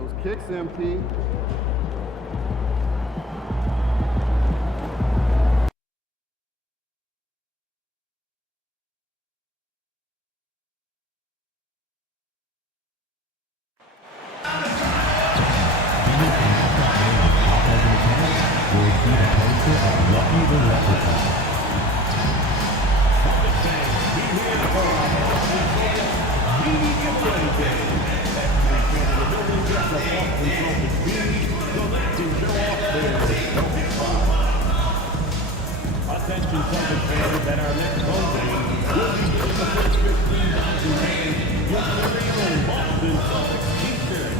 Those kicks, MP. Attention, Celtics fans, that our next home game will be for the first 15,000 fans with the real Boston Celtics t-shirt.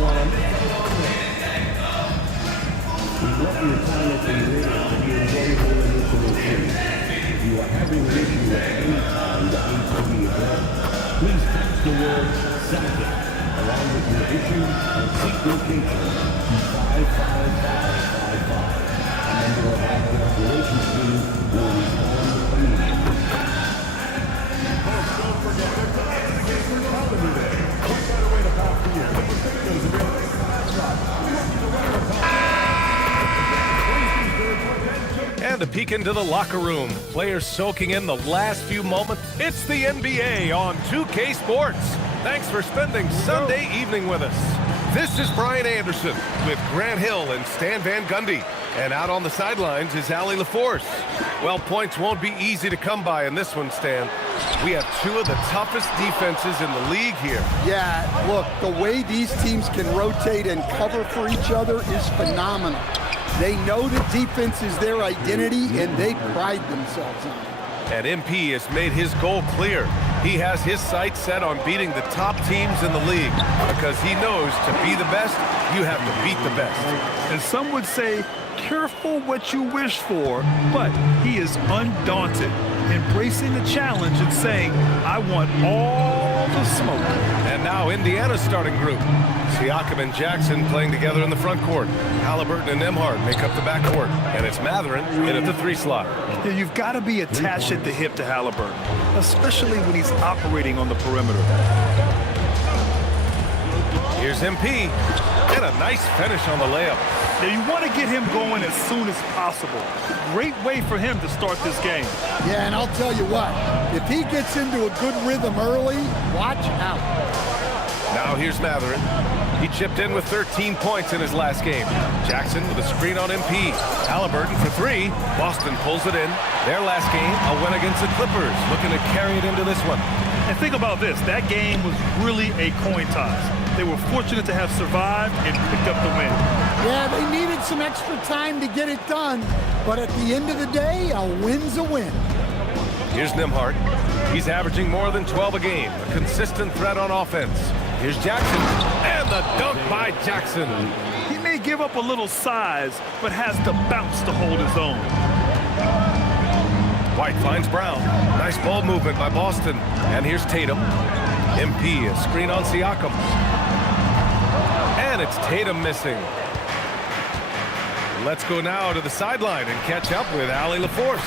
One, we love your comments and ratings and your enjoyable initial things. If you are having an issue at any time the ATV event, please text the word Celtic along with your issue and seat location to 55555. A member of our operations team will respond immediately. Folks, don't forget that tonight's the game for Holiday Day. Quick better way to pop the year. The Pacificos are real And a peek into the locker room. Players soaking in the last few moments. It's the NBA on 2K Sports. Thanks for spending Sunday evening with us. This is Brian Anderson with Grant Hill and Stan Van Gundy. And out on the sidelines is Allie LaForce. Well, points won't be easy to come by in this one, Stan. We have two of the toughest defenses in the league here. Yeah, look, the way these teams can rotate and cover for each other is phenomenal. They know that defense is their identity, and they pride themselves on it. And MP has made his goal clear. He has his sights set on beating the top teams in the league because he knows to be the best, you have to beat the best. And some would say, careful what you wish for, but he is undaunted, embracing the challenge and saying, I want all the smoke. And now Indiana's starting group. Siakam and Jackson playing together in the front court. Halliburton and Nembhard make up the back court. And it's Mathurin in at the 3 slot. Yeah, you've got to be attached at the hip to Halliburton, especially when he's operating on the perimeter. Here's MP. And a nice finish on the layup. Now you want to get him going as soon as possible. Great way for him to start this game. Yeah, and I'll tell you what, if he gets into a good rhythm early, watch out. Now here's Mathurin. He chipped in with 13 points in his last game. Jackson with a screen on MP. Halliburton for 3. Boston pulls it in. Their last game, a win against the Clippers. Looking to carry it into this one. And think about this. That game was really a coin toss. They were fortunate to have survived and picked up the win. Yeah, they needed some extra time to get it done, but at the end of the day, a win's a win. Here's Nembhard. He's averaging more than 12 a game, a consistent threat on offense. Here's Jackson, and the dunk by Jackson. He may give up a little size, but has the bounce to hold his own. White finds Brown. Nice ball movement by Boston. And here's Tatum. MP, a screen on Siakam. And it's Tatum missing. Let's go now to the sideline and catch up with Allie LaForce.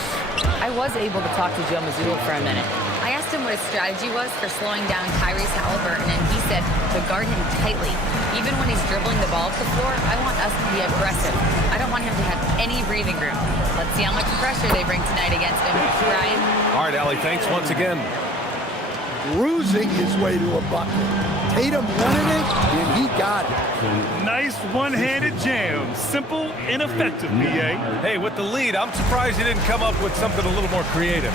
I was able to talk to Joe Mazzulla for a minute. I asked him what his strategy was for slowing down Tyrese Halliburton, and he said to guard him tightly. Even when he's dribbling the ball up the floor, I want us to be aggressive. I don't want him to have any breathing room. Let's see how much pressure they bring tonight against him. Ryan? All right, Allie, thanks once again. Bruising his way to a bucket. Tatum wanted it, and he got it. Nice one-handed jam. Simple and effective, BA. Hey, with the lead, I'm surprised he didn't come up with something a little more creative.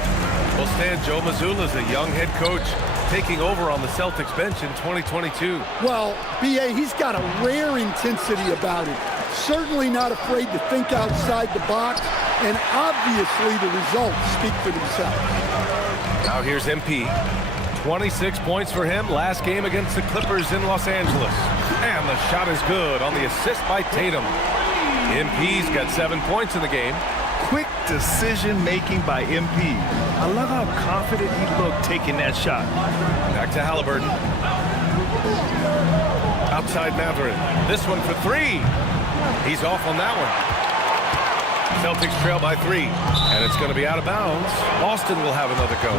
Well, Stan, Joe Mazzulla is a young head coach taking over on the Celtics bench in 2022. Well, BA, he's got a rare intensity about him. Certainly not afraid to think outside the box, and obviously the results speak for themselves. Now here's MP. 26 points for him last game against the Clippers in Los Angeles. And the shot is good on the assist by Tatum. MP's got 7 points in the game. Quick decision-making by MP. I love how confident he looked taking that shot. Back to Halliburton. Outside Mathurin. This one for 3. He's off on that one. Celtics trail by 3, and it's going to be out of bounds. Boston will have another go.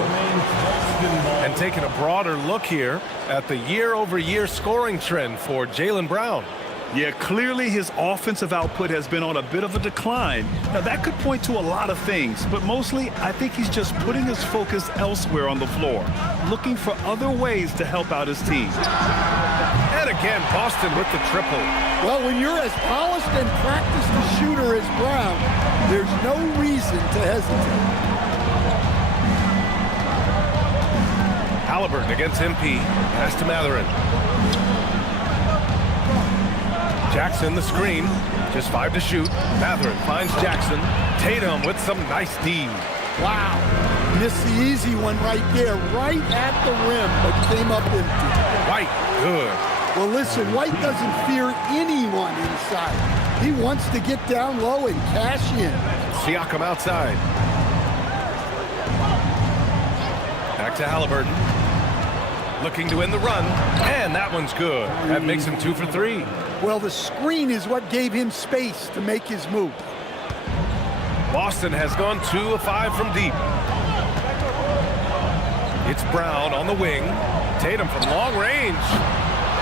And taking a broader look here at the year-over-year scoring trend for Jaylen Brown. Yeah, clearly his offensive output has been on a bit of a decline. Now, that could point to a lot of things, but mostly I think he's just putting his focus elsewhere on the floor, looking for other ways to help out his team. And again, Boston with the triple. Well, when you're as polished and practiced a shooter as Brown, there's no reason to hesitate. Halliburton against MP. Pass to Mathurin. Jackson, the screen. Just 5 to shoot. Mathurin finds Jackson. Tatum with some nice D. Wow. Missed the easy one right there, right at the rim, but came up empty. White, good. Well, listen, White doesn't fear anyone inside. He wants to get down low and cash in. Siakam outside. Back to Halliburton. Looking to win the run, and that one's good. That makes him 2 for 3. Well, the screen is what gave him space to make his move. Boston has gone 2 of 5 from deep. It's Brown on the wing. Tatum from long range.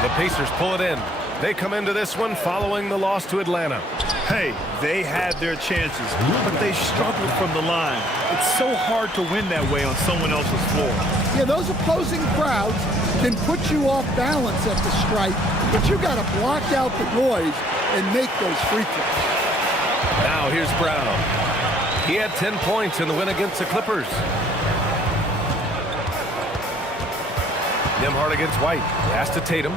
The Pacers pull it in. They come into this one following the loss to Atlanta. Hey, they had their chances, but they struggled from the line. It's so hard to win that way on someone else's floor. Yeah, those opposing crowds can put you off balance at the stripe, but you got to block out the noise and make those free throws. Now here's Brown. He had 10 points in the win against the Clippers. Nembhard against White. Pass to Tatum.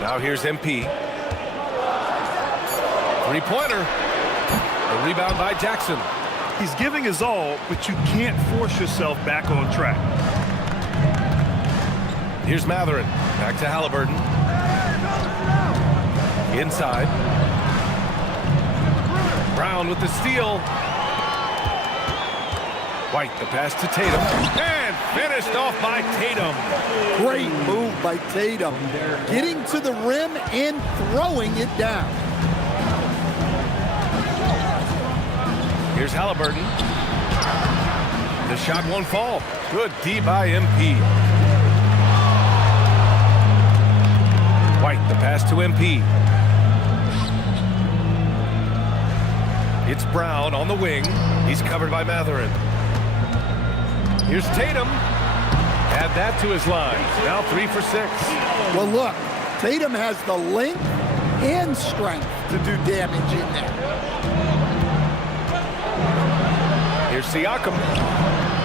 Now here's MP. Three-pointer. The rebound by Jackson. He's giving his all, but you can't force yourself back on track. Here's Mathurin. Back to Halliburton. Inside. Brown with the steal. White, the pass to Tatum. And finished off by Tatum. Great move by Tatum. Getting to the rim and throwing it down. Here's Halliburton. The shot won't fall. Good D by MP. White, the pass to MP. It's Brown on the wing. He's covered by Mathurin. Here's Tatum. Add that to his line. Now 3 for 6. Well, look, Tatum has the length and strength to do damage in there. Here's Siakam.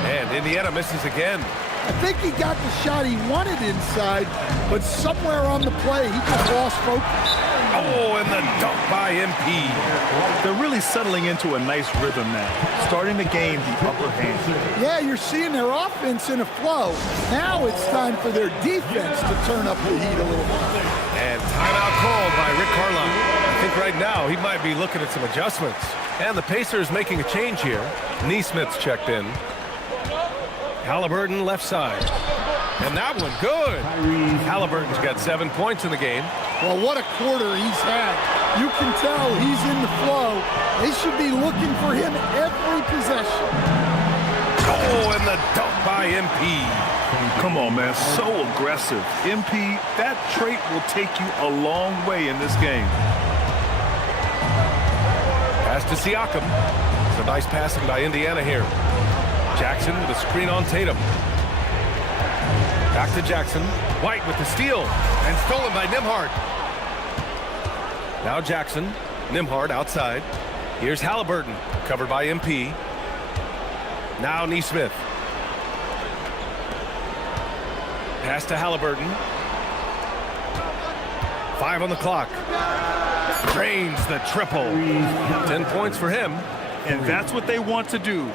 And Indiana misses again. I think he got the shot he wanted inside, but somewhere on the play, he just lost focus. Oh, and the dunk by MP. They're really settling into a nice rhythm now, starting to gain the upper hand. Yeah, you're seeing their offense in a flow. Now it's time for their defense to turn up the heat a little bit. And timeout called by Rick Carlisle. I think right now he might be looking at some adjustments. And the Pacers making a change here. Neesmith's checked in. Halliburton left side. And that one, good. Halliburton's got 7 points in the game. Well, what a quarter he's had. You can tell he's in the flow. They should be looking for him every possession. Oh, and the dunk by MP. Come on, man, so aggressive. MP, that trait will take you a long way in this game. Pass to Siakam. It's a nice passing by Indiana here. Jackson with a screen on Tatum. Back to Jackson. White with the steal. And stolen by Nembhard. Now Jackson. Nembhard outside. Here's Halliburton. Covered by MP. Now Neesmith. Pass to Halliburton. 5 on the clock. Drains the triple. 10 points for him. And that's what they want to do.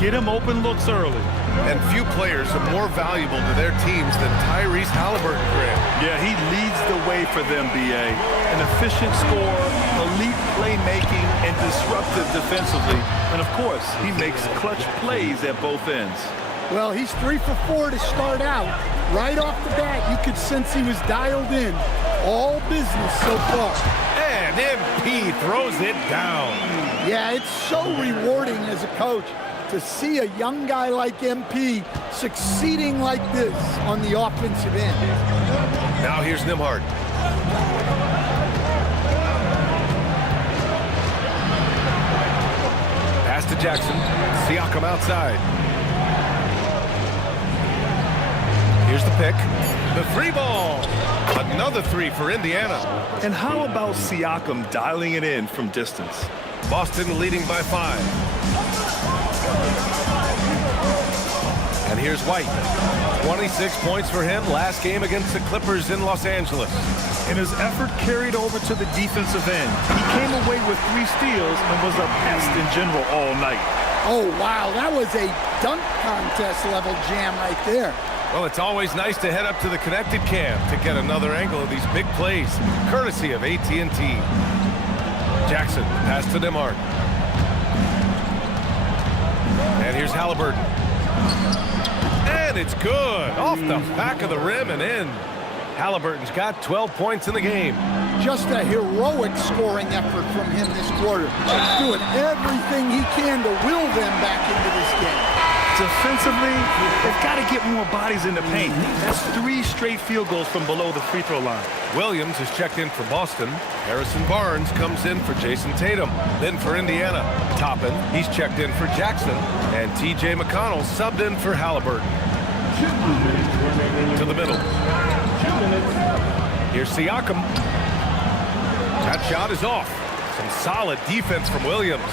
Get him open looks early. And few players are more valuable to their teams than Tyrese Halliburton, Grant. Yeah, he leads the way for them, B.A. An efficient scorer, elite playmaking, and disruptive defensively. And, of course, he makes clutch plays at both ends. Well, he's 3 for 4 to start out. Right off the bat, you could sense he was dialed in. All business so far. And MP throws it down. Yeah, it's so rewarding as a coach to see a young guy like MP succeeding like this on the offensive end. Now here's Nembhard. Pass to Jackson. Siakam outside. Here's the pick. The free ball. Another three for Indiana. And how about Siakam dialing it in from distance? Boston leading by 5. And here's White. 26 points for him last game against the Clippers in Los Angeles. And his effort carried over to the defensive end. He came away with 3 steals and was a pest in general all night. Oh, wow, that was a dunk contest level jam right there. Well, it's always nice to head up to the connected cam to get another angle of these big plays, courtesy of AT&T. Jackson, pass to Nembhard. And here's Halliburton. And it's good. Off the back of the rim and in. Halliburton's got 12 points in the game. Just a heroic scoring effort from him this quarter. Doing everything he can to will them back into this game. Defensively, they've got to get more bodies in the paint. That's 3 straight field goals from below the free throw line. Williams is checked in for Boston. Harrison Barnes comes in for Jason Tatum. Then for Indiana, Toppin, he's checked in for Jackson. And T.J. McConnell subbed in for Halliburton. To the middle. Here's Siakam. That shot is off. Some solid defense from Williams.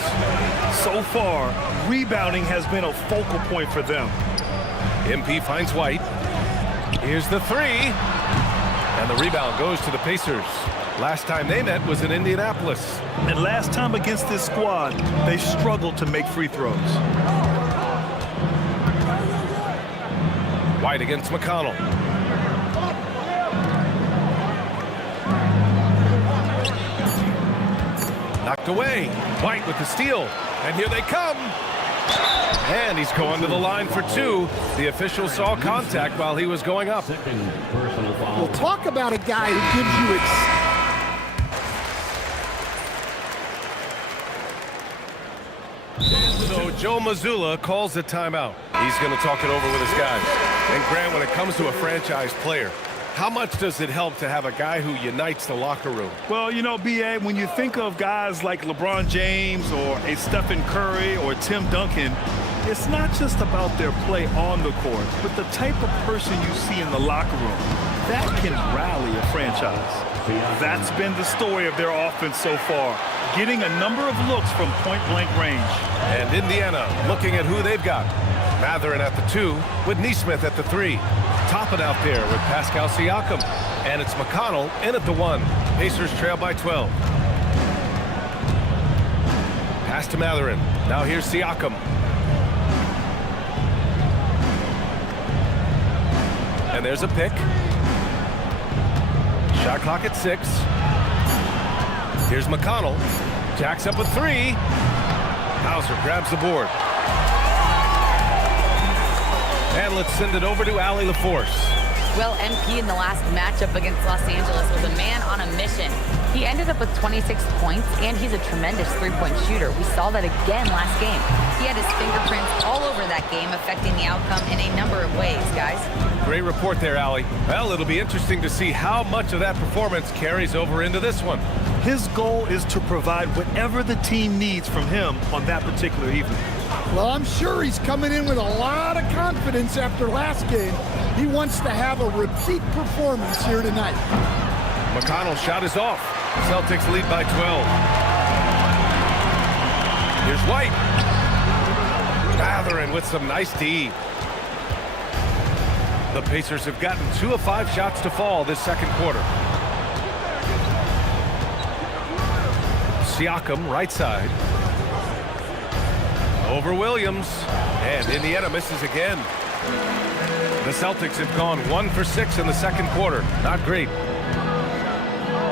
So far, rebounding has been a focal point for them. MP finds White. Here's the 3. And the rebound goes to the Pacers. Last time they met was in Indianapolis. And last time against this squad, they struggled to make free throws. White against McConnell. Knocked away. White with the steal. And here they come. And he's going to the line for 2. The official saw contact while he was going up. Second personal foul. Well, talk about a guy who gives you So Joe Mazzulla calls a timeout. He's going to talk it over with his guys. And Grant, when it comes to a franchise player, how much does it help to have a guy who unites the locker room? Well, you know, B.A., when you think of guys like LeBron James or a Stephen Curry or Tim Duncan, it's not just about their play on the court, but the type of person you see in the locker room. That can rally a franchise. That's been the story of their offense so far, getting a number of looks from point-blank range. And Indiana looking at who they've got. Mathurin at the 2 with Nesmith at the 3. Toppin out there with Pascal Siakam. And it's McConnell in at the 1. Pacers trail by 12. Pass to Mathurin. Now here's Siakam. And there's a pick. Shot clock at 6. Here's McConnell. Jacks up a 3. Hauser grabs the board. And let's send it over to Allie LaForce. Well, MP in the last matchup against Los Angeles was a man on a mission. He ended up with 26 points, and he's a tremendous three-point shooter. We saw that again last game. He had his fingerprints all over that game, affecting the outcome in a number of ways, guys. Great report there, Allie. Well, it'll be interesting to see how much of that performance carries over into this one. His goal is to provide whatever the team needs from him on that particular evening. Well, I'm sure he's coming in with a lot of confidence after last game. He wants to have a repeat performance here tonight. McConnell's shot is off. Celtics lead by 12. Here's White. Mathurin with some nice D. The Pacers have gotten 2 of 5 shots to fall this second quarter. Siakam, right side. Over Williams. And Indiana misses again. The Celtics have gone 1 for 6 in the second quarter. Not great.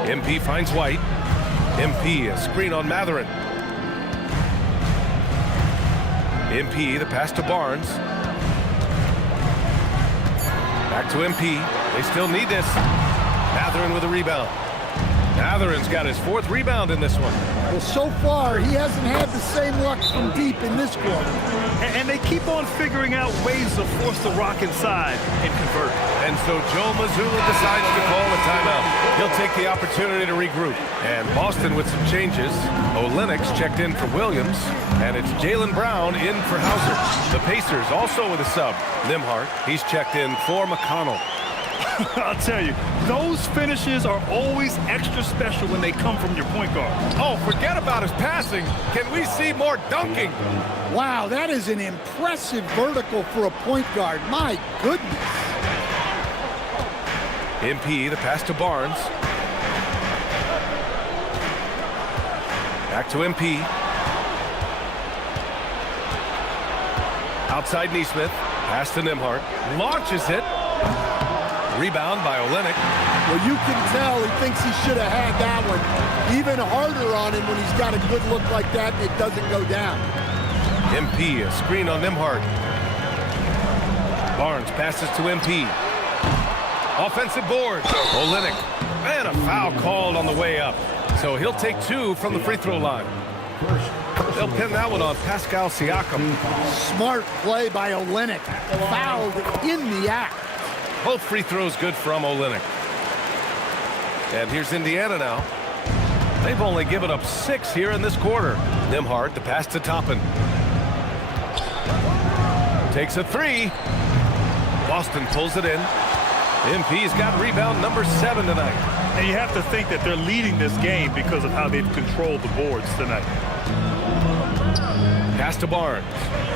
MP finds White. MP, a screen on Mathurin. MP, the pass to Barnes. Back to MP. They still need this. Mathurin with a rebound. Matherin's got his 4th rebound in this one. Well, so far, he hasn't had the same luck from deep in this quarter. And they keep on figuring out ways to force the rock inside and convert. And so Joe Mazzulla decides to call a timeout. He'll take the opportunity to regroup. And Boston with some changes. Olynyk's checked in for Williams. And it's Jaylen Brown in for Hauser. The Pacers also with a sub. Nembhard, he's checked in for McConnell. I'll tell you, those finishes are always extra special when they come from your point guard. Oh, forget about his passing. Can we see more dunking? Wow, that is an impressive vertical for a point guard. My goodness. MP, the pass to Barnes. Back to MP. Outside Nesmith. Pass to Nembhard. Launches it. Rebound by Olynyk. Well, you can tell he thinks he should have had that one. Even harder on him when he's got a good look like that and it doesn't go down. MP, a screen on Nembhard. Barnes passes to MP. Offensive board. Olynyk. And a foul called on the way up. So he'll take 2 from the free throw line. They'll pin that one on Pascal Siakam. Smart play by Olynyk. Fouled in the act. Both free throws good from Olynyk. And here's Indiana now. They've only given up 6 here in this quarter. Nembhard, the pass to Toppin. Takes a 3. Boston pulls it in. MP's got rebound number 7 tonight. And you have to think that they're leading this game because of how they've controlled the boards tonight. Pass to Barnes.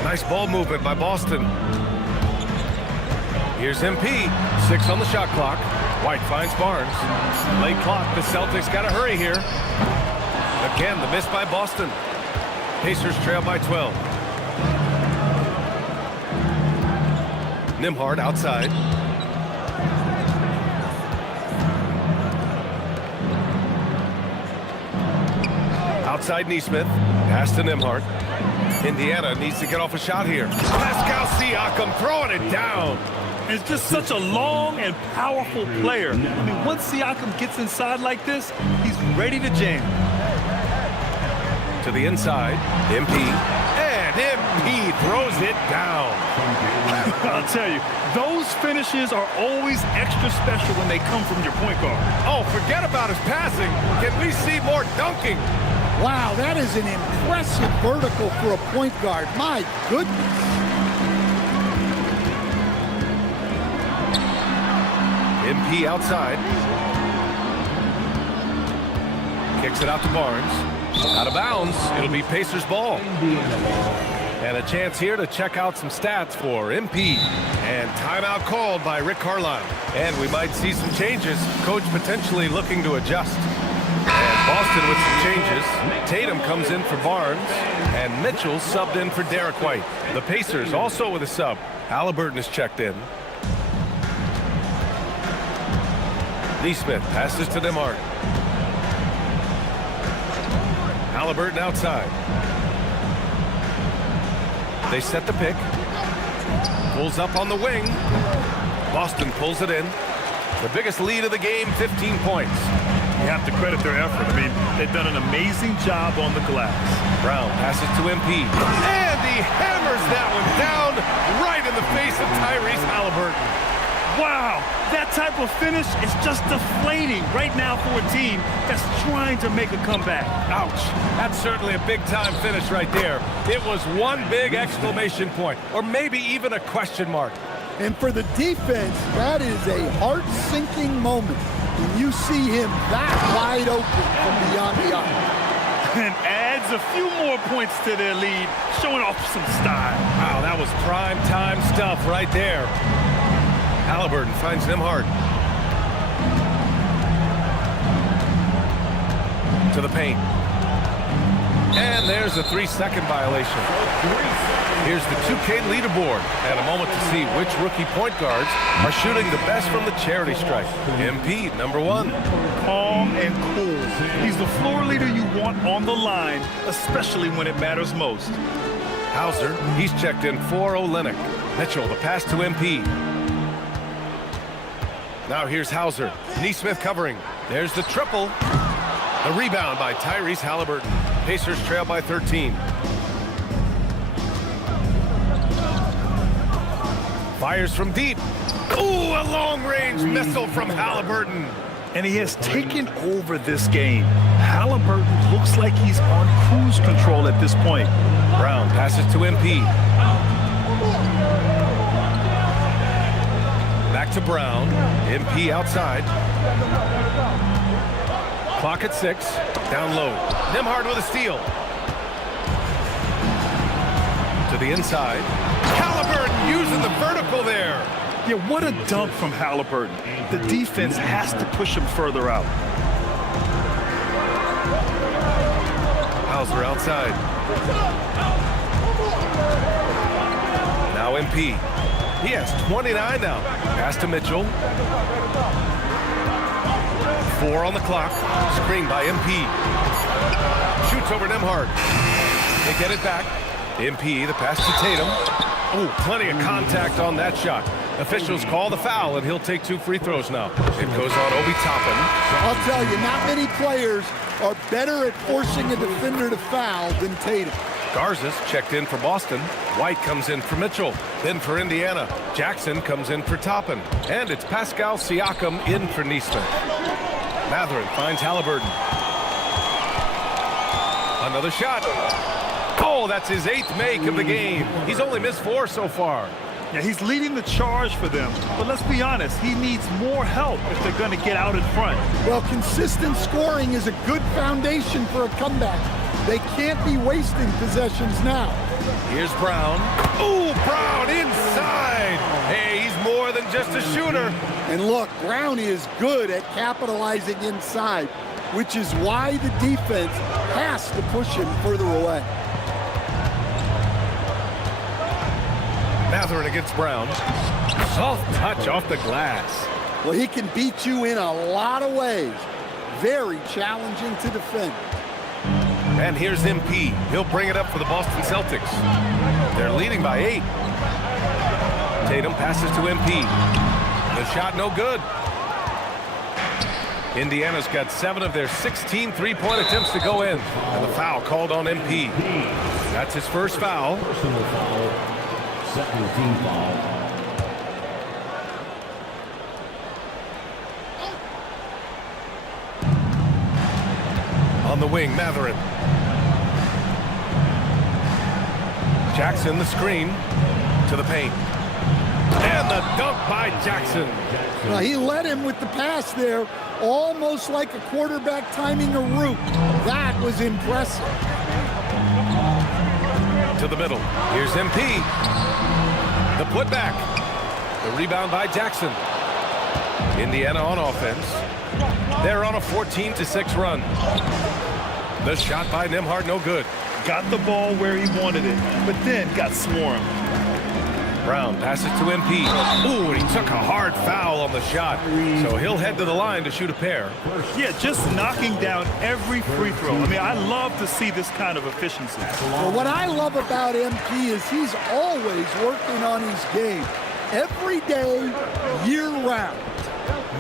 Nice ball movement by Boston. Here's MP. 6 on the shot clock. White finds Barnes. Late clock. The Celtics got to hurry here. Again, the miss by Boston. Pacers trail by 12. Nembhard outside. Outside Nesmith. Pass to Nembhard. Indiana needs to get off a shot here. Pascal Siakam throwing it down. It's just such a long and powerful player. I mean, once Siakam gets inside like this, he's ready to jam. To the inside, MP. And MP throws it down. I'll tell you, those finishes are always extra special when they come from your point guard. Oh, forget about his passing. Can we see more dunking? Wow, that is an impressive vertical for a point guard. My goodness. MP outside. Kicks it out to Barnes. Out of bounds. It'll be Pacers ball. And a chance here to check out some stats for MP. And timeout called by Rick Carlisle. And we might see some changes. Coach potentially looking to adjust. And Boston with some changes. Tatum comes in for Barnes. And Mitchell subbed in for Derek White. The Pacers also with a sub. Halliburton is checked in. Nesmith passes to Nembhard. Halliburton outside. They set the pick. Pulls up on the wing. Boston pulls it in. The biggest lead of the game, 15 points. You have to credit their effort. I mean, they've done an amazing job on the glass. Brown passes to MP. And he hammers that one down right in the face of Tyrese Halliburton. Wow, that type of finish is just deflating right now for a team that's trying to make a comeback. Ouch. That's certainly a big-time finish right there. It was one big exclamation point, or maybe even a question mark. And for the defense, that is a heart-sinking moment when you see him that wide open from beyond the arc. And adds a few more points to their lead, showing off some style. Wow, that was prime-time stuff right there. Halliburton finds Nembhard. To the paint. And there's a 3-second violation. Here's the 2K leaderboard and a moment to see which rookie point guards are shooting the best from the charity stripe. MP, number 1. Calm and cool. He's the floor leader you want on the line, especially when it matters most. Hauser, he's checked in for Olynyk. Mitchell, the pass to MP. Now here's Hauser. Nesmith covering. There's the triple. The rebound by Tyrese Halliburton. Pacers trail by 13. Fires from deep. Ooh, a long-range missile from Halliburton. And he has taken over this game. Halliburton looks like he's on cruise control at this point. Brown passes to MP. Back to Brown. MP outside. Clock at 6. Down low. Nembhard with a steal. To the inside. Halliburton using the vertical there. Yeah, what a dunk from Halliburton. The defense has to push him further out. Hauser outside. Now MP. He has 29 now. Pass to Mitchell. 4 on the clock. Screen by MP. Shoots over Nembhard. They get it back. MP, the pass to Tatum. Oh, plenty of contact on that shot. Officials call the foul, and he'll take 2 free throws now. It goes on Obi Toppin. I'll tell you, not many players are better at forcing a defender to foul than Tatum. Garza's checked in for Boston. White comes in for Mitchell. Then for Indiana, Jackson comes in for Toppin. And it's Pascal Siakam in for Neesmith. Mathurin finds Halliburton. Another shot. Oh, that's his 8th make of the game. He's only missed 4 so far. Yeah, he's leading the charge for them. But let's be honest, he needs more help if they're going to get out in front. Well, consistent scoring is a good foundation for a comeback. They can't be wasting possessions now. Here's Brown. Ooh, Brown inside. Hey, he's more than just a shooter. And look, Brown is good at capitalizing inside, which is why the defense has to push him further away. Mathurin against Brown. Soft touch off the glass. Well, he can beat you in a lot of ways. Very challenging to defend. And here's MP. He'll bring it up for the Boston Celtics. They're leading by 8. Tatum passes to MP. The shot no good. Indiana's got 7 of their 16 three-point attempts to go in. And the foul called on MP. That's his first foul. Personal foul. Second team foul. On the wing, Mathurin. Jackson, the screen to the paint. And the dunk by Jackson. Well, he led him with the pass there, almost like a quarterback timing a route. That was impressive. To the middle. Here's MP. The putback. The rebound by Jackson. Indiana on offense. They're on a 14-6 run. The shot by Nembhard, no good. Got the ball where he wanted it, but then got swarmed. Brown passes to MP. Ooh, and he took a hard foul on the shot. So he'll head to the line to shoot a pair. Yeah, just knocking down every free throw. I mean, I love to see this kind of efficiency. Well, what I love about MP is he's always working on his game. Every day, year-round.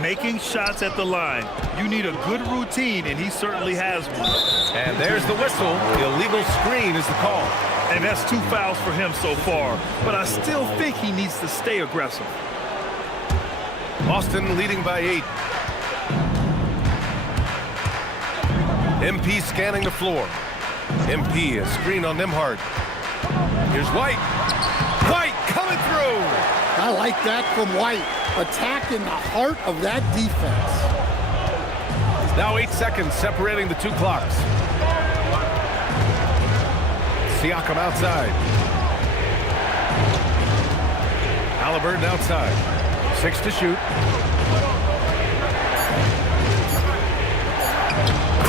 Making shots at the line. You need a good routine, and he certainly has one. And there's the whistle. The illegal screen is the call. And that's 2 fouls for him so far. But I still think he needs to stay aggressive. Boston leading by 8. MP scanning the floor. MP, a screen on Nembhard. Here's White. White coming through. I like that from White. Attacking the heart of that defense. Now 8 seconds separating the 2 clocks. Siakam outside. Halliburton outside. 6 to shoot.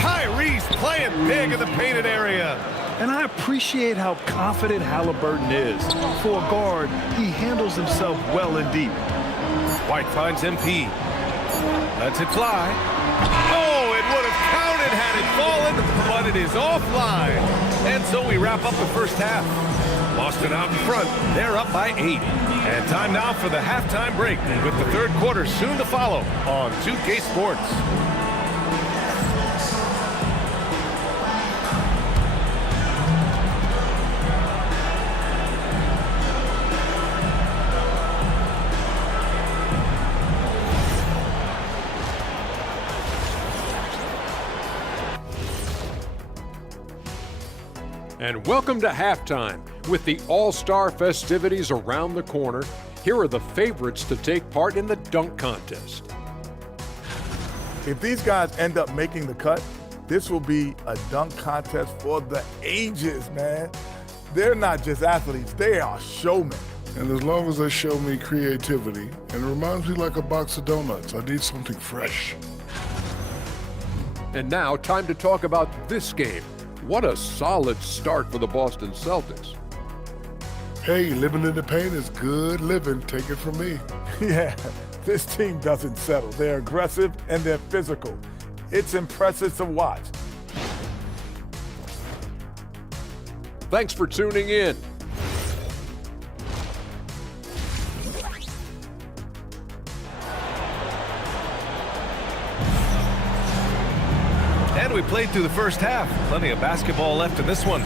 Tyrese playing big in the painted area. And I appreciate how confident Halliburton is. For a guard, he handles himself well and deep. White finds MP. Lets it fly. Oh, it would have counted had it fallen, but it is offline. And so we wrap up the first half. Boston out in front. They're up by 8. And time now for the halftime break with the third quarter soon to follow on 2K Sports. And welcome to halftime. With the All-Star festivities around the corner, here are the favorites to take part in the dunk contest. If these guys end up making the cut, this will be a dunk contest for the ages, man. They're not just athletes, they are showmen. And as long as they show me creativity, and it reminds me like a box of donuts, I need something fresh. And now, time to talk about this game. What a solid start for the Boston Celtics. Hey, living in the paint is good living. Take it from me. Yeah, this team doesn't settle. They're aggressive and they're physical. It's impressive to watch. Thanks for tuning in. And we played through the first half. Plenty of basketball left in this one.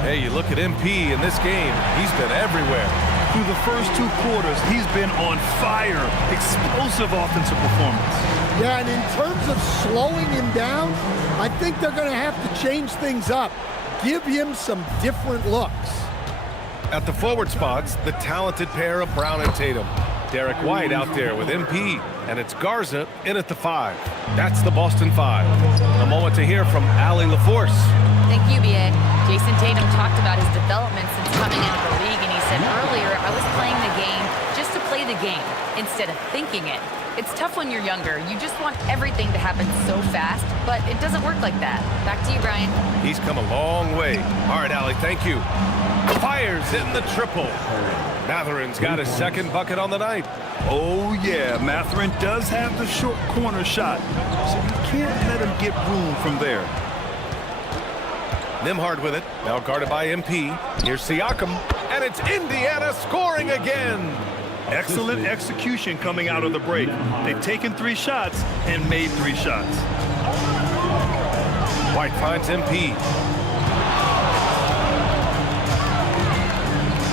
Hey, you look at MP in this game. He's been everywhere. Through the first 2 quarters, he's been on fire. Explosive offensive performance. Yeah, and in terms of slowing him down, I think they're going to have to change things up. Give him some different looks. At the forward spots, the talented pair of Brown and Tatum. Derek White out there with MP, and it's Garza in at the 5. That's the Boston 5. A moment to hear from Allie LaForce. Thank you, B.A. Jason Tatum talked about his development since coming into the league, and he said earlier, I was playing the game just to play the game instead of thinking it. It's tough when you're younger. You just want everything to happen so fast, but it doesn't work like that. Back to you, Brian. He's come a long way. All right, Allie, thank you. Fires in the triple. Matherin's got his second bucket on the night. Oh, yeah, Matherin does have the short corner shot, so you can't let him get room from there. Nimhard with it, now guarded by MP. Here's Siakam, and it's Indiana scoring again. Excellent execution coming out of the break. They've taken 3 shots and made 3 shots. White finds MP.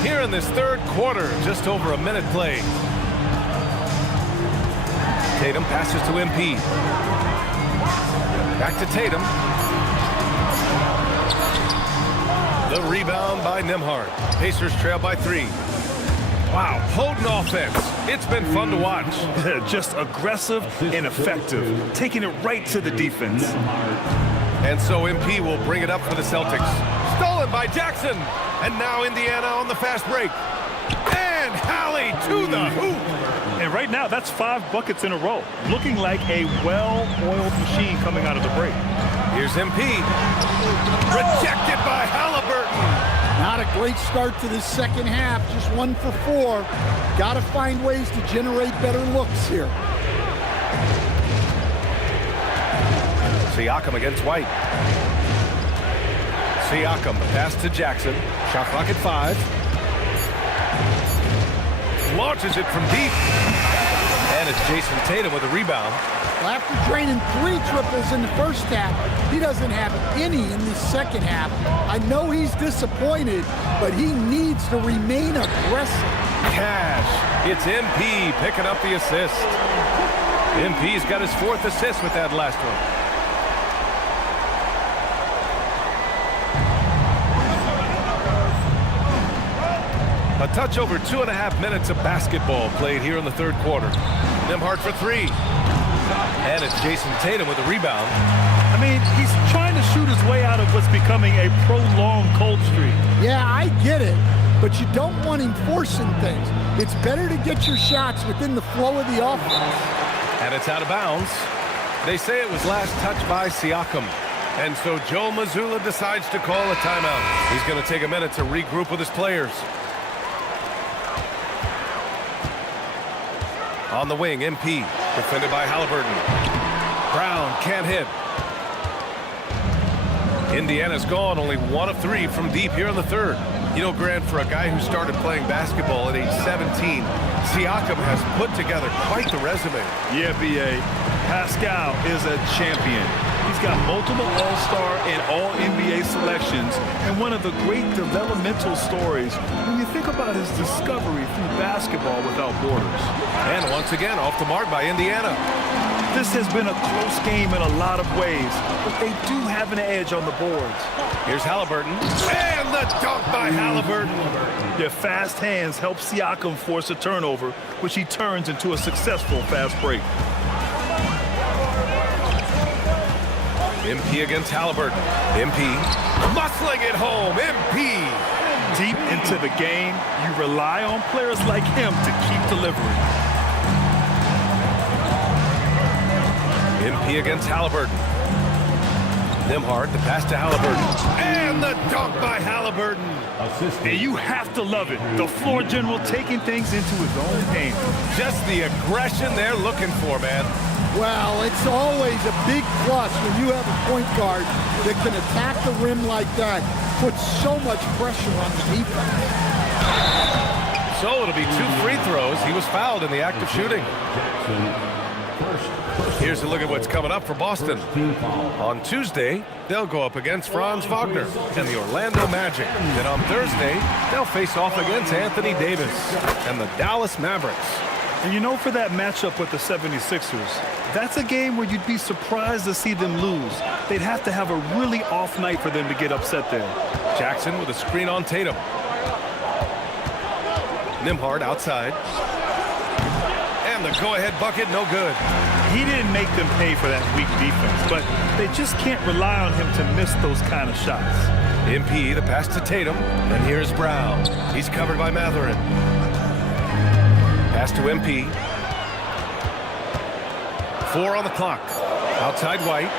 Here in this third quarter, just over a minute played. Tatum passes to MP. Back to Tatum. The rebound by Nimhard. Pacers trail by 3. Wow, potent offense. It's been fun to watch. Just aggressive and effective, taking it right to the defense. And so MP will bring it up for the Celtics. Stolen by Jackson. And now Indiana on the fast break. And Hallie to the hoop. And right now, that's 5 buckets in a row. Looking like a well-oiled machine coming out of the break. Here's MP. Rejected by Halliburton. Not a great start to this second half, just 1 for 4. Got to find ways to generate better looks here. Siakam against White. Siakam, the pass to Jackson. Shot clock at 5. Launches it from deep. And it's Jason Tatum with a rebound. Well, after draining 3 triples in the first half, he doesn't have any in the second half. I know he's disappointed, but he needs to remain aggressive. Cash. It's MP picking up the assist. MP's got his 4th assist with that last one. A touch over 2.5 minutes of basketball played here in the third quarter. Nimhard for 3. And it's Jason Tatum with a rebound. I mean, he's trying to shoot his way out of what's becoming a prolonged cold streak. Yeah, I get it, but you don't want him forcing things. It's better to get your shots within the flow of the offense. And it's out of bounds. They say it was last touched by Siakam. And so Joe Mazzulla decides to call a timeout. He's going to take a minute to regroup with his players. On the wing, MP, defended by Halliburton. Brown can't hit. Indiana's gone, only 1 of 3 from deep here in the third. You know, Grant, for a guy who started playing basketball at age 17, Siakam has put together quite the resume. Yeah, B.A. Pascal is a champion. He's got multiple All-Star and All-NBA selections, and one of the great developmental stories when you think about his discovery through basketball without borders. And once again, off the mark by Indiana. This has been a close game in a lot of ways, but they do have an edge on the boards. Here's Halliburton. And the dunk by Halliburton. Their fast hands help Siakam force a turnover, which he turns into a successful fast break. MP against Halliburton. MP muscling it home. MP. Deep into the game, you rely on players like him to keep delivering. MP against Halliburton. Nembhard, the pass to Halliburton. And the dunk by Halliburton. And you have to love it. The floor general taking things into his own hands. Just the aggression they're looking for, man. Well, it's always a big plus when you have a point guard that can attack the rim like that, put so much pressure on the defense. So it'll be 2 free throws. He was fouled in the act of shooting. Here's a look at what's coming up for Boston. On Tuesday, they'll go up against Franz Wagner and the Orlando Magic. Then on Thursday, they'll face off against Anthony Davis and the Dallas Mavericks. And you know, for that matchup with the 76ers, that's a game where you'd be surprised to see them lose. They'd have to have a really off night for them to get upset there. Jackson with a screen on Tatum. Nembhard outside. And the go-ahead bucket, no good. He didn't make them pay for that weak defense, but they just can't rely on him to miss those kind of shots. MP, the pass to Tatum. And here's Brown. He's covered by Matherin. Pass to MP. 4 on the clock. Outside White.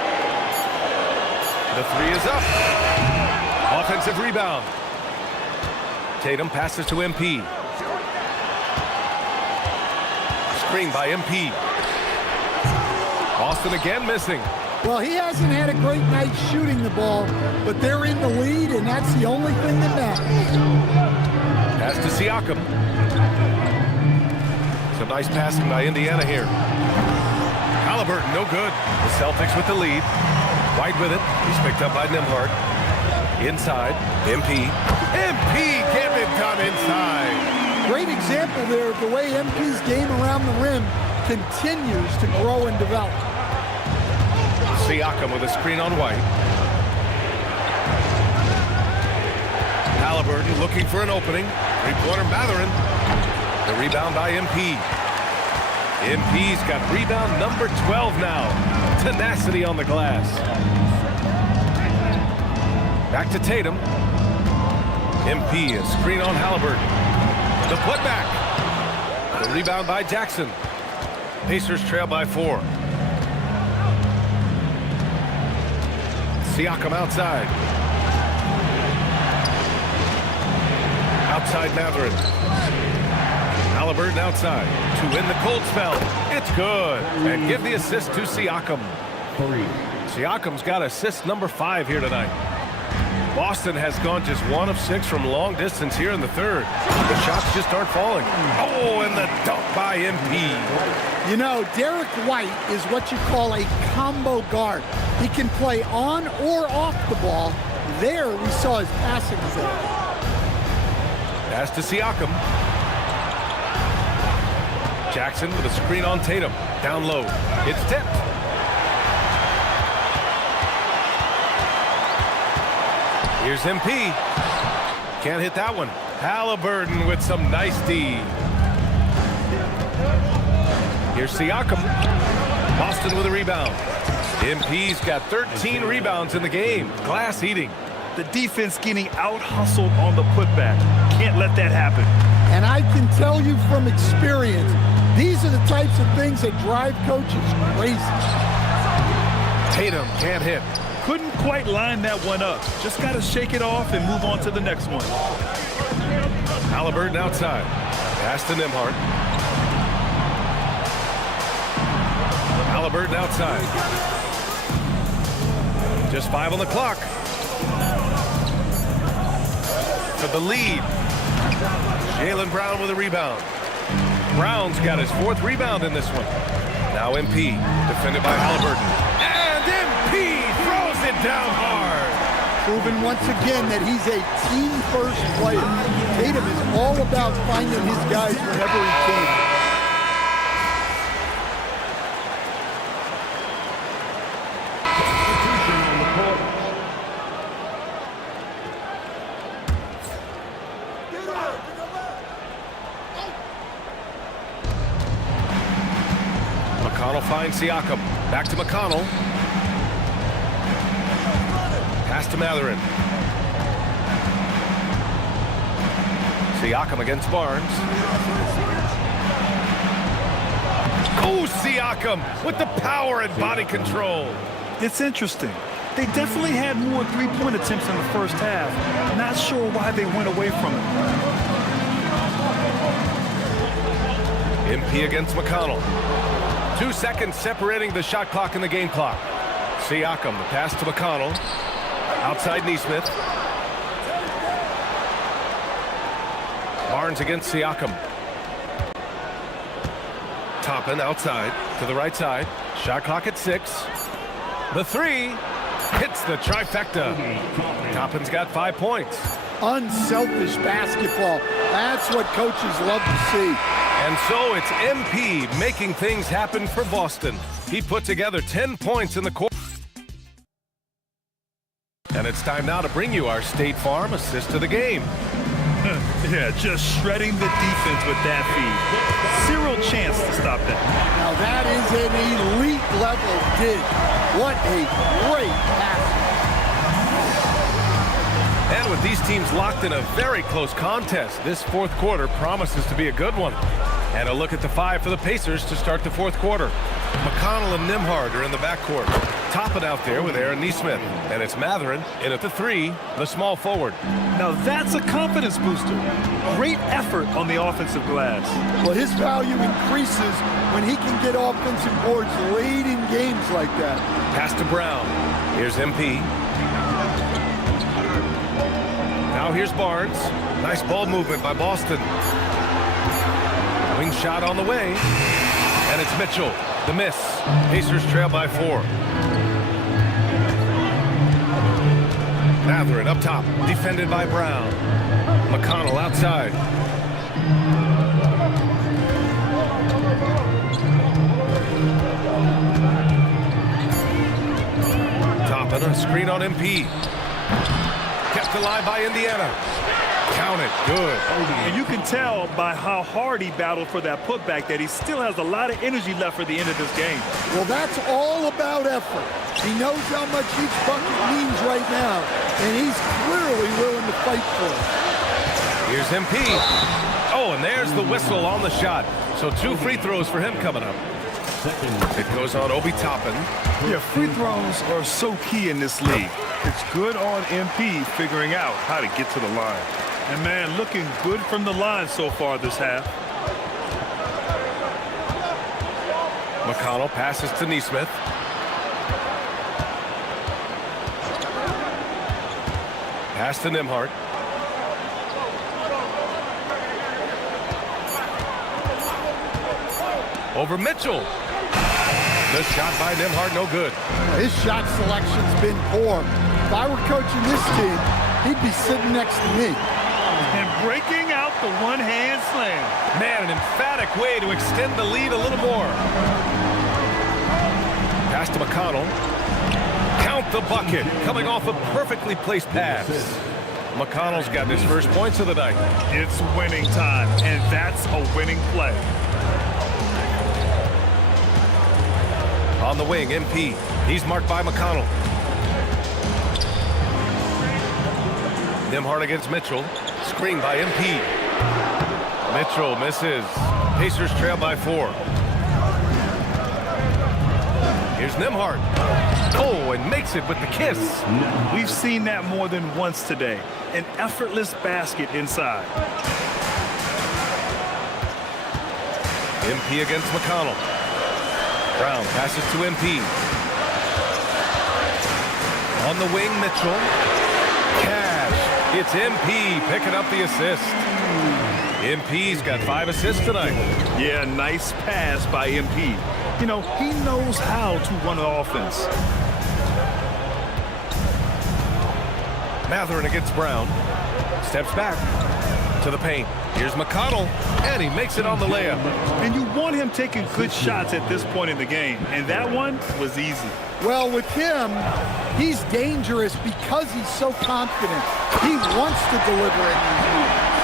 The 3 is up. Offensive rebound. Tatum passes to MP. Screen by MP. Boston again missing. Well, he hasn't had a great night shooting the ball, but they're in the lead, and that's the only thing that matters. Pass to Siakam. Some nice passing by Indiana here. Halliburton, no good. The Celtics with the lead. White with it. He's picked up by Nembhard. Inside, MP. MP getting it done inside. Great example there of the way MP's game around the rim continues to grow and develop. Siakam with a screen on White. Halliburton looking for an opening. Three-pointer Matherin. The rebound by MP. MP's got rebound number 12 now. Tenacity on the glass. Back to Tatum. MP, a screen on Halliburton. The putback. The rebound by Jackson. Pacers trail by 4. Siakam outside. Outside Matherin. Halliburton outside to win the cold spell. It's good. And give the assist to Siakam. Siakam's got assist number 5 here tonight. Boston has gone just 1 of 6 from long distance here in the third. The shots just aren't falling. Oh, and the dunk by MP. You know, Derek White is what you call a combo guard. He can play on or off the ball. There we saw his passing ability. Pass to Siakam. Jackson with a screen on Tatum. Down low. It's tipped. Here's MP. Can't hit that one. Halliburton with some nice D. Here's Siakam. Boston with a rebound. MP's got 13 rebounds in the game. Glass eating. The defense getting out-hustled on the putback. Can't let that happen. And I can tell you from experience, these are the types of things that drive coaches crazy. Tatum can't hit. Couldn't quite line that one up. Just got to shake it off and move on to the next one. Halliburton outside. Pass to Nembhard. Halliburton outside. Just 5 on the clock. For the lead. Jaylen Brown with a rebound. Brown's got his 4th rebound in this one. Now MP, defended by Halliburton. And MP throws it down hard. Proven once again that he's a team-first player. Tatum is all about finding his guys whenever he can. McConnell finds Siakam. Back to McConnell. Pass to Matherin. Siakam against Barnes. Oh, Siakam with the power and body control. It's interesting. They definitely had more three-point attempts in the first half. Not sure why they went away from it. MP against McConnell. 2 seconds separating the shot clock and the game clock. Siakam, the pass to McConnell. Outside Nesmith. Barnes against Siakam. Toppin outside to the right side. Shot clock at 6. The 3 hits the trifecta. Toppin's got 5 points. Unselfish basketball. That's what coaches love to see. And so it's MP making things happen for Boston. He put together 10 points in the quarter. And it's time now to bring you our State Farm assist of the game. Yeah, just shredding the defense with that feed. Zero chance to stop that. Now that is an elite level dig. What a great pass. And with these teams locked in a very close contest, this fourth quarter promises to be a good one. And a look at the 5 for the Pacers to start the fourth quarter. McConnell and Nembhard are in the backcourt. Toppin out there with Aaron Nesmith. And it's Matherin in at the 3, the small forward. Now that's a confidence booster. Great effort on the offensive glass. Well, his value increases when he can get offensive boards late in games like that. Pass to Brown. Here's MP. Now here's Barnes. Nice ball movement by Boston. Wing shot on the way. And it's Mitchell. The miss. Pacers trail by 4. Matherin up top. Defended by Brown. McConnell outside. Toppin, a screen on MP. Kept alive by Indiana. Count it. Good. And you can tell by how hard he battled for that putback that he still has a lot of energy left for the end of this game. Well, that's all about effort. He knows how much each bucket means right now, and he's clearly willing to fight for it. Here's MP. Oh, and there's the whistle on the shot. So 2 free throws for him coming up. It goes on Obi Toppin. Yeah, free throws are so key in this league. It's good on MP figuring out how to get to the line. And man, looking good from the line so far this half. McConnell passes to Nesmith. Pass to Nembhard. Over Mitchell. The shot by Nembhard, no good. His shot selection's been poor. If I were coaching this team, he'd be sitting next to me. And breaking out the one-hand slam. Man, an emphatic way to extend the lead a little more. Pass to McConnell. Count the bucket, coming off a perfectly placed pass. McConnell's got his first points of the night. It's winning time, and that's a winning play. On the wing, MP. He's marked by McConnell. Nembhard against Mitchell. Screen by MP. Mitchell misses. Pacers trail by 4. Here's Nembhard. Oh, and makes it with the kiss. We've seen that more than once today. An effortless basket inside. MP against McConnell. Brown passes to MP. On the wing, Mitchell. Cash. It's MP picking up the assist. MP's got 5 assists tonight. Yeah, nice pass by MP. You know, he knows how to run an offense. Matherin against Brown. Steps back to the paint. Here's McConnell, and he makes it on the layup. And you want him taking good shots at this point in the game, and that one was easy. Well, with him, he's dangerous because he's so confident. He wants to deliver in these moments.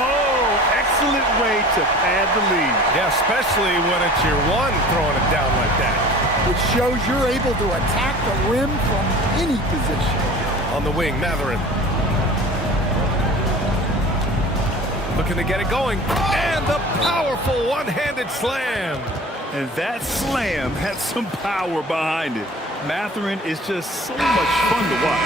Oh, excellent way to pad the lead. Yeah, especially when it's your one throwing it down like that. It shows you're able to attack the rim from any position. On the wing, Matherin. Looking to get it going. And the powerful one-handed slam. And that slam had some power behind it. Matherin is just so much fun to watch.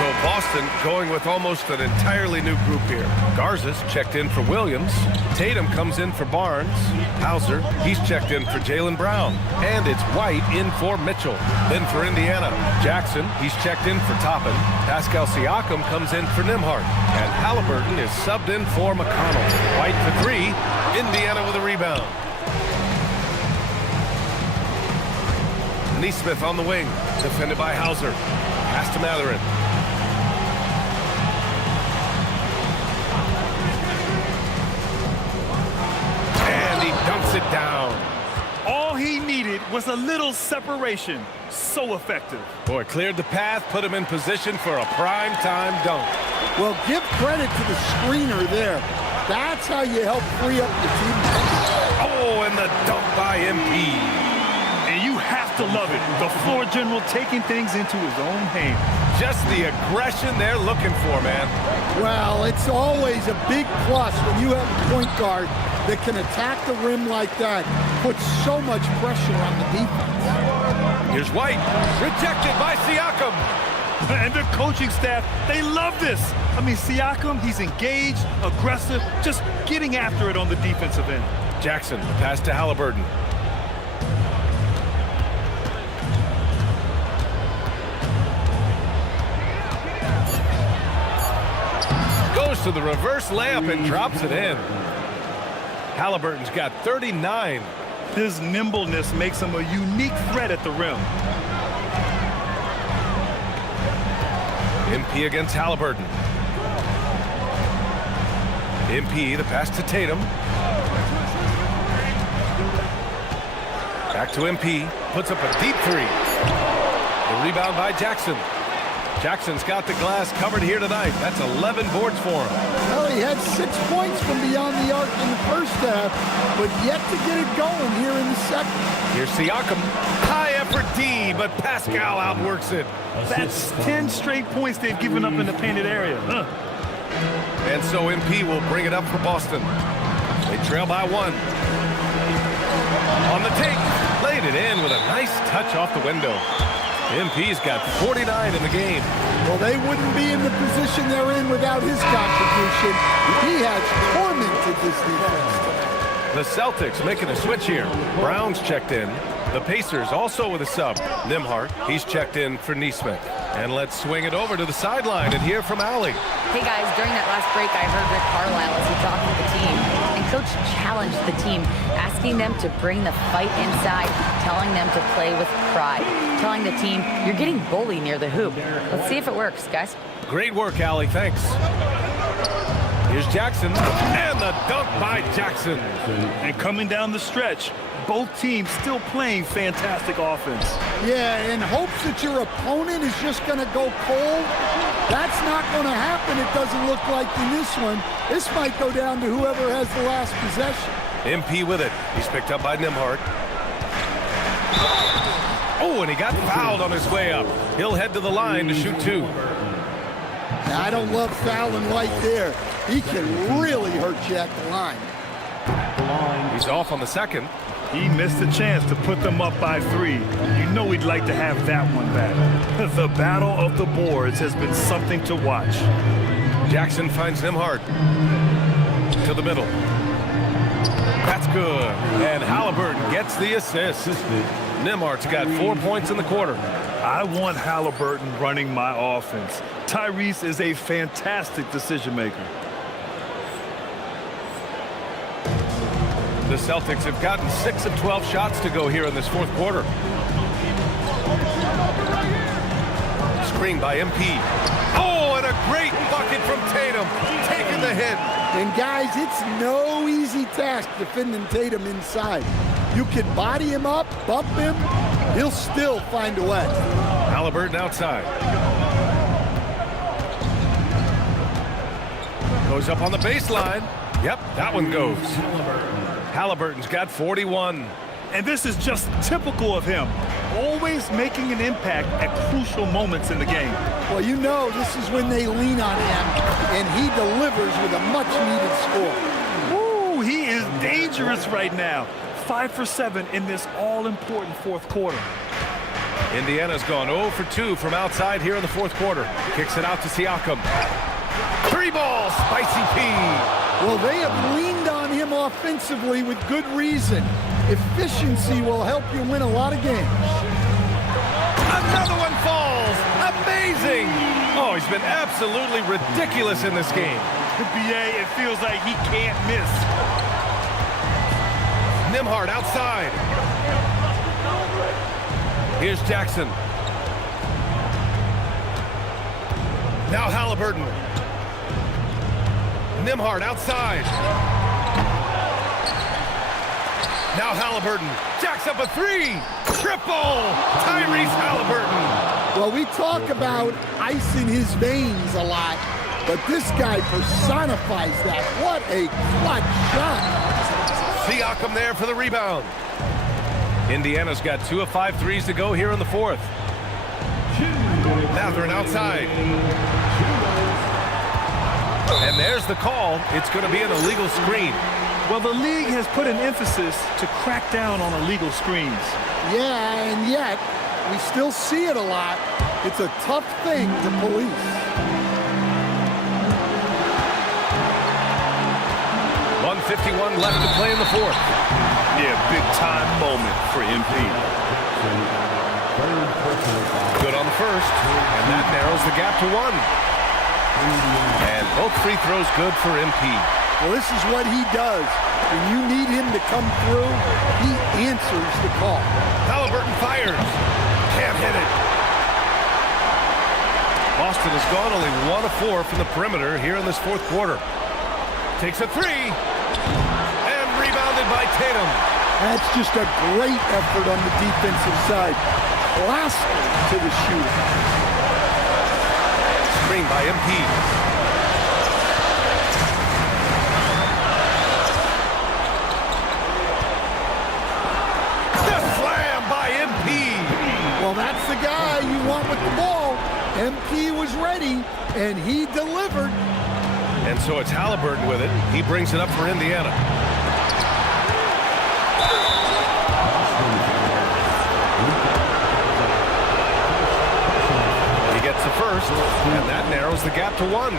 So Boston going with almost an entirely new group here. Garza's checked in for Williams. Tatum comes in for Barnes. Hauser, he's checked in for Jaylen Brown. And it's White in for Mitchell. Then for Indiana, Jackson, he's checked in for Toppin. Pascal Siakam comes in for Nembhard. And Halliburton is subbed in for McConnell. White for three. Indiana with a rebound. Neesmith on the wing, defended by Hauser. Pass to Matherin. And he dunks it down. All he needed was a little separation. So effective. Boy, cleared the path, put him in position for a prime-time dunk. Well, give credit to the screener there. That's how you help free up your team. Oh, and the dunk by MP. And you have to love it. The floor general taking things into his own hands. Just the aggression they're looking for, man. Well, it's always a big plus when you have a point guard that can attack the rim like that, puts so much pressure on the defense. Here's White, rejected by Siakam. And the coaching staff, they love this. I mean, Siakam, he's engaged, aggressive, just getting after it on the defensive end. Jackson, pass to Halliburton. Goes to the reverse layup and drops it in. Halliburton's got 39. His nimbleness makes him a unique threat at the rim. MP against Halliburton. MP, the pass to Tatum. Back to MP, puts up a deep three. The rebound by Jackson. Jackson's got the glass covered here tonight. That's 11 boards for him. Well, he had 6 points from beyond the arc in the first half, but yet to get it going here in the second. Here's Siakam. High effort D, but Pascal outworks it. That's 10 straight points they've given up in the painted area. And so MP will bring it up for Boston. They trail by 1. On the take, laid it in with a nice touch off the window. MP's got 49 in the game. Well, they wouldn't be in the position they're in without his contribution. He has tormented this defense. The Celtics making a switch here. Brown's checked in. The Pacers also with a sub. Nembhard, he's checked in for Neesmith. And let's swing it over to the sideline and hear from Allie. Hey guys, during that last break, I heard Rick Carlisle as he talked to the team. And Coach challenged the team, asking them to bring the fight inside, telling them to play with pride, telling the team, you're getting bullied near the hoop. Let's see if it works, guys. Great work, Allie. Thanks. Here's Jackson, and the dunk by Jackson. And coming down the stretch, both teams still playing fantastic offense. Yeah, in hopes that your opponent is just going to go cold. That's not going to happen, it doesn't look like in this one. This might go down to whoever has the last possession. MP with it. He's picked up by Nembhard. Oh, and he got fouled on his way up. He'll head to the line to shoot 2. Now, I don't love fouling White there. He can really hurt you at the line. He's off on the second. He missed a chance to put them up by 3. You know he'd like to have that one back. The battle of the boards has been something to watch. Jackson finds Nembhard. To the middle. That's good. And Halliburton gets the assist. Nembhard's got 4 points in the quarter. I want Halliburton running my offense. Tyrese is a fantastic decision maker. The Celtics have gotten 6 of 12 shots to go here in this fourth quarter. Screen by MP. Oh, and a great bucket from Tatum, taking the hit. And guys, it's no easy task defending Tatum inside. You can body him up, bump him, he'll still find a way. Halliburton outside. Goes up on the baseline. Yep, that one goes. Halliburton's got 41. And this is just typical of him, always making an impact at crucial moments in the game. Well, you know this is when they lean on him, and he delivers with a much-needed score. Ooh, he is dangerous right now. 5 for 7 in this all-important fourth quarter. Indiana's gone 0 for 2 from outside here in the fourth quarter. Kicks it out to Siakam. 3 ball, Spicy P. Well, they have leaned on him offensively with good reason. Efficiency will help you win a lot of games. Another one falls. Amazing. Oh, he's been absolutely ridiculous in this game. BA, it feels like he can't miss. Nembhard outside. Here's Jackson. Now Halliburton. Nembhard outside. Now Halliburton. Jacks up a 3. Triple. Tyrese Halliburton. Well, we talk about ice in his veins a lot, but this guy personifies that. What a clutch shot. Siakam there for the rebound. Indiana's got 2 of 5 threes to go here in the fourth. Mathurin outside. And there's the call. It's going to be an illegal screen. Well, the league has put an emphasis to crack down on illegal screens. Yeah, and yet, we still see it a lot. It's a tough thing to police. 1:51 left to play in the fourth. Yeah, big-time moment for MP. Good on the first, and that narrows the gap to 1. And both free throws good for MP. Well, this is what he does. When you need him to come through, he answers the call. Halliburton fires. Can't hit it. Boston has gone only 1 of 4 from the perimeter here in this fourth quarter. Takes a 3. And rebounded by Tatum. That's just a great effort on the defensive side. Blasted to the shooter. Screen by MP. The slam by MP. Well, that's the guy you want with the ball. MP was ready, and he delivered. And so it's Halliburton with it. He brings it up for Indiana. He gets the first, and that narrows the gap to 1.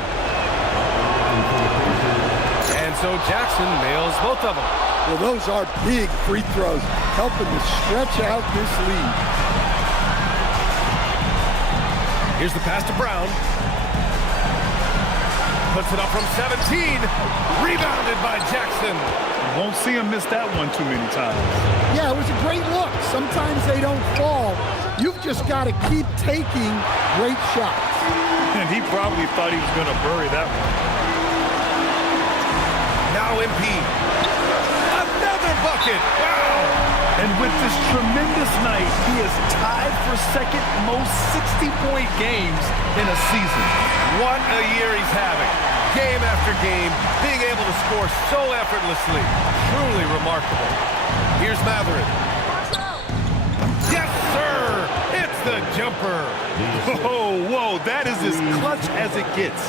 And so Jackson nails both of them. Well, those are big free throws, helping to stretch out this lead. Here's the pass to Brown. Puts it up from 17. Rebounded by Jackson. Won't see him miss that one too many times. Yeah, it was a great look. Sometimes they don't fall. You've just got to keep taking great shots. And he probably thought he was going to bury that one. Now MP. Another bucket. Wow. And with this tremendous night, he is tied for second most 60-point games in a season. What a year he's having. Game after game, being able to score so effortlessly. Truly remarkable. Here's Mathurin. Yes, sir! It's the jumper. Whoa, that is as clutch as it gets.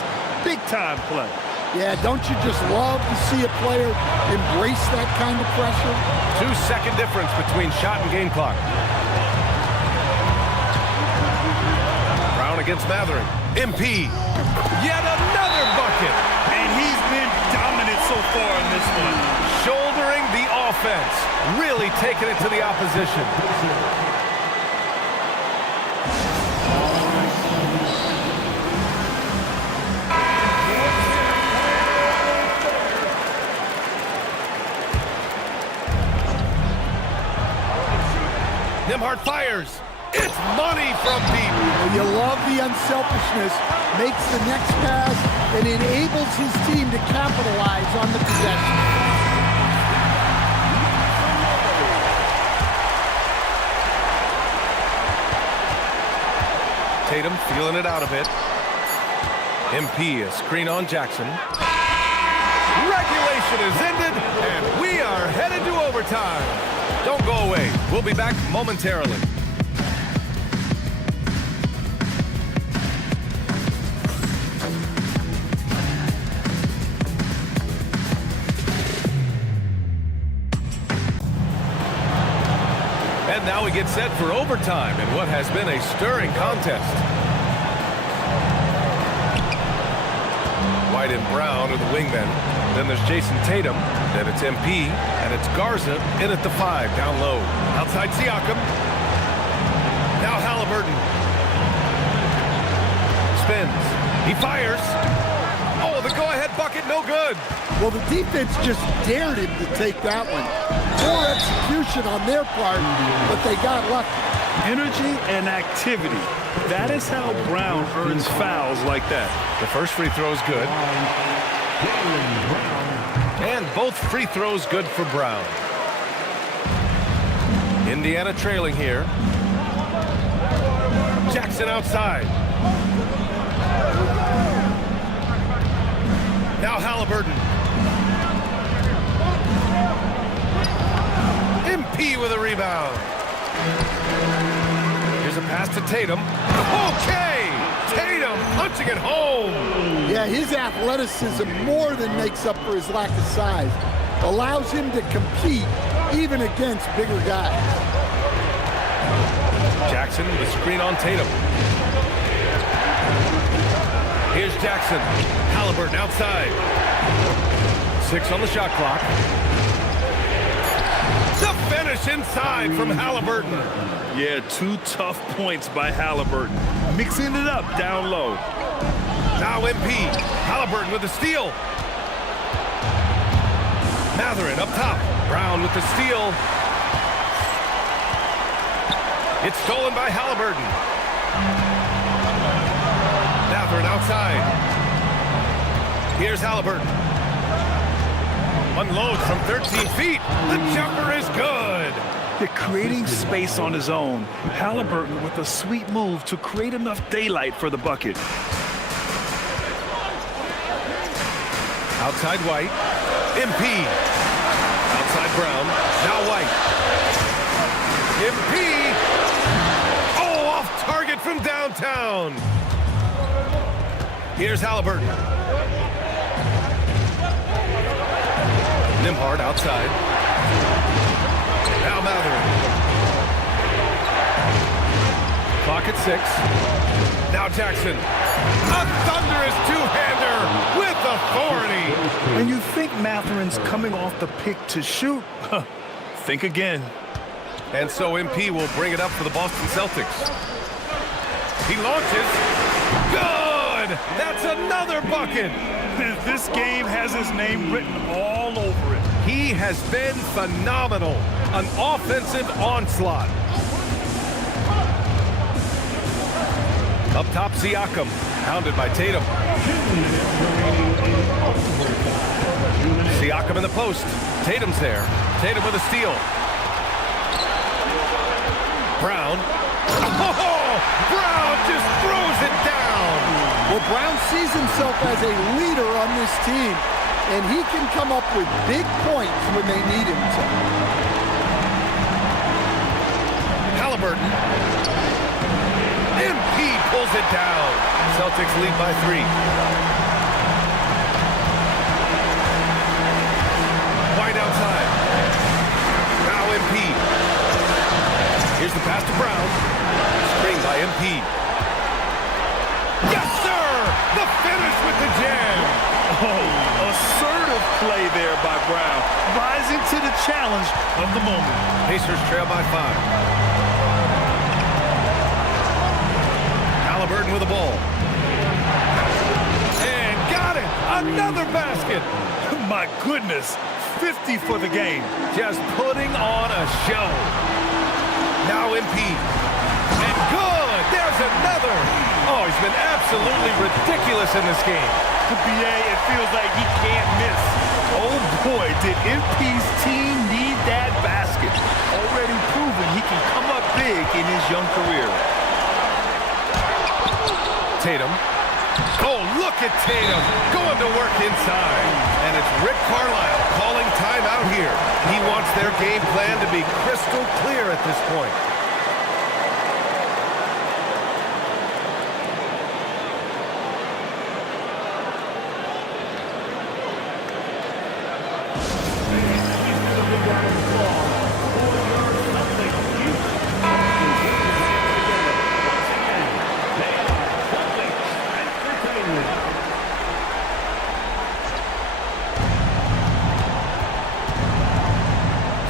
Big-time play. Yeah, don't you just love to see a player embrace that kind of pressure? 2-second difference between shot and game clock. Brown against Mathurin. MP. Yet another bucket. And he's been dominant so far in this one. Shouldering the offense. Really taking it to the opposition. Nembhard fires. It's money from deep. Well, you love the unselfishness. Makes the next pass and enables his team to capitalize on the possession. Tatum feeling it out a bit. MP a screen on Jackson. Regulation is ended, and we are headed to overtime. Don't go away. We'll be back momentarily. And now we get set for overtime in what has been a stirring contest. White and Brown are the wingmen. Then there's Jason Tatum. Then it's MP. And it's Garza in at the 5, down low. Outside Siakam. Now Halliburton. Spins. He fires. Oh, the go-ahead bucket, no good. Well, the defense just dared him to take that one. Poor execution on their part, but they got lucky. Energy and activity. That is how Brown earns fouls like that. The first free throw is good. And both free throws good for Brown. Indiana trailing here. Jackson outside. Now Halliburton. MP with a rebound. Here's a pass to Tatum. Okay! Tatum punching it home. Yeah, his athleticism more than makes up for his lack of size. Allows him to compete even against bigger guys. Jackson with a screen on Tatum. Here's Jackson. Halliburton outside. 6 on the shot clock. The finish inside from Halliburton. Yeah, 2 tough points by Halliburton. Mixing it up down low. Now MP. Halliburton with the steal. Matherin up top. Brown with the steal. It's stolen by Halliburton. Matherin outside. Here's Halliburton. Unloads from 13 feet. The jumper is good. They're creating space on his own. Halliburton with a sweet move to create enough daylight for the bucket. Outside White. MP. Outside Brown. Now White. MP. Oh, off target from downtown. Here's Halliburton. Nimhard outside. Now Matherin. Clock at 6. Now Jackson. A thunderous two-hander with authority. And you think Matherin's coming off the pick to shoot? Think again. And so MP will bring it up for the Boston Celtics. He launches. Good! That's another bucket. This game has his name written all over it. He has been phenomenal. An offensive onslaught. Up top, Siakam. Hounded by Tatum. Siakam in the post. Tatum's there. Tatum with a steal. Brown. Oh, Brown just throws it down. Well, Brown sees himself as a leader on this team, and he can come up with big points when they need him to. Halliburton. MP pulls it down. Celtics lead by 3. White outside. Now MP. Here's the pass to Brown. Screen by MP. Yes, sir! The finish with the jam. Oh, assertive play there by Brown. Rising to the challenge of the moment. Pacers trail by 5. Halliburton with the ball. And got it! Another basket! My goodness, 50 for the game. Just putting on a show. Now MP. And good! There's another! Oh, he's been absolutely ridiculous in this game. To BA, it feels like he can't miss. Oh boy, did MP's team need that basket. Already proven he can come up big in his young career. Tatum. Oh, look at Tatum going to work inside. And it's Rick Carlisle calling timeout here. He wants their game plan to be crystal clear at this point.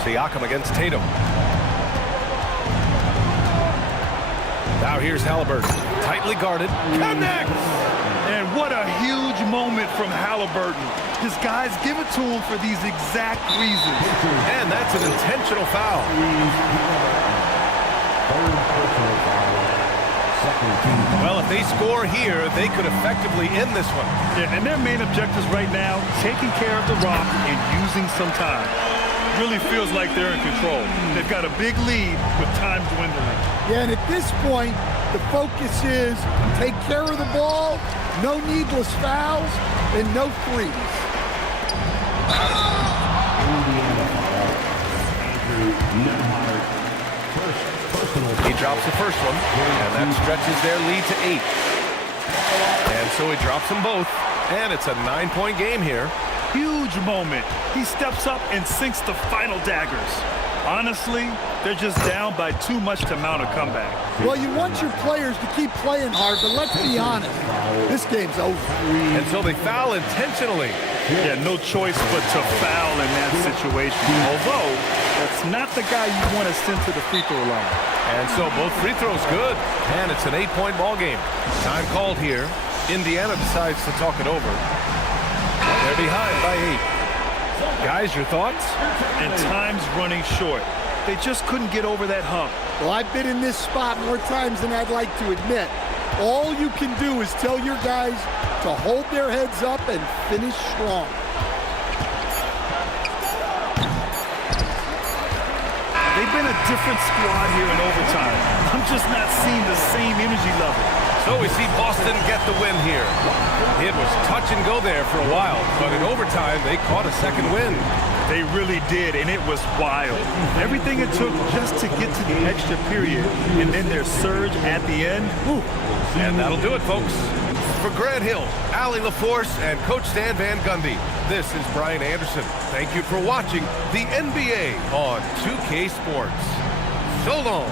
Siakam against Tatum. Now here's Halliburton. Tightly guarded. Connects! And what a huge moment from Halliburton. His guys give it to him for these exact reasons. And that's an intentional foul. Well, if they score here, they could effectively end this one. Yeah, and their main objectives right now, taking care of the rock and using some time. Really feels like they're in control. They've got a big lead with time dwindling. Yeah, and at this point, the focus is take care of the ball, no needless fouls, and no threes. He drops the first one, and that stretches their lead to 8. And so he drops them both, and it's a 9-point game here. Huge moment. He steps up and sinks the final daggers. Honestly, they're just down by too much to mount a comeback. Well, you want your players to keep playing hard, but let's be honest, this game's over. And so they foul intentionally. Yeah, no choice but to foul in that situation. Although, that's not the guy you want to send to the free throw line. And so both free throws good, and it's an 8-point ball game. Time called here. Indiana decides to talk it over. They're behind by 8. Guys, your thoughts? And time's running short. They just couldn't get over that hump. Well, I've been in this spot more times than I'd like to admit. All you can do is tell your guys to hold their heads up and finish strong. They've been a different squad here in overtime. I'm just not seeing the same energy level. So we see Boston get the win here. It was touch and go there for a while, but in overtime, they caught a second win. They really did, and it was wild. Everything it took just to get to the extra period, and then their surge at the end. Whew. And that'll do it, folks. For Grant Hill, Allie LaForce, and Coach Stan Van Gundy, this is Brian Anderson. Thank you for watching the NBA on 2K Sports. So long.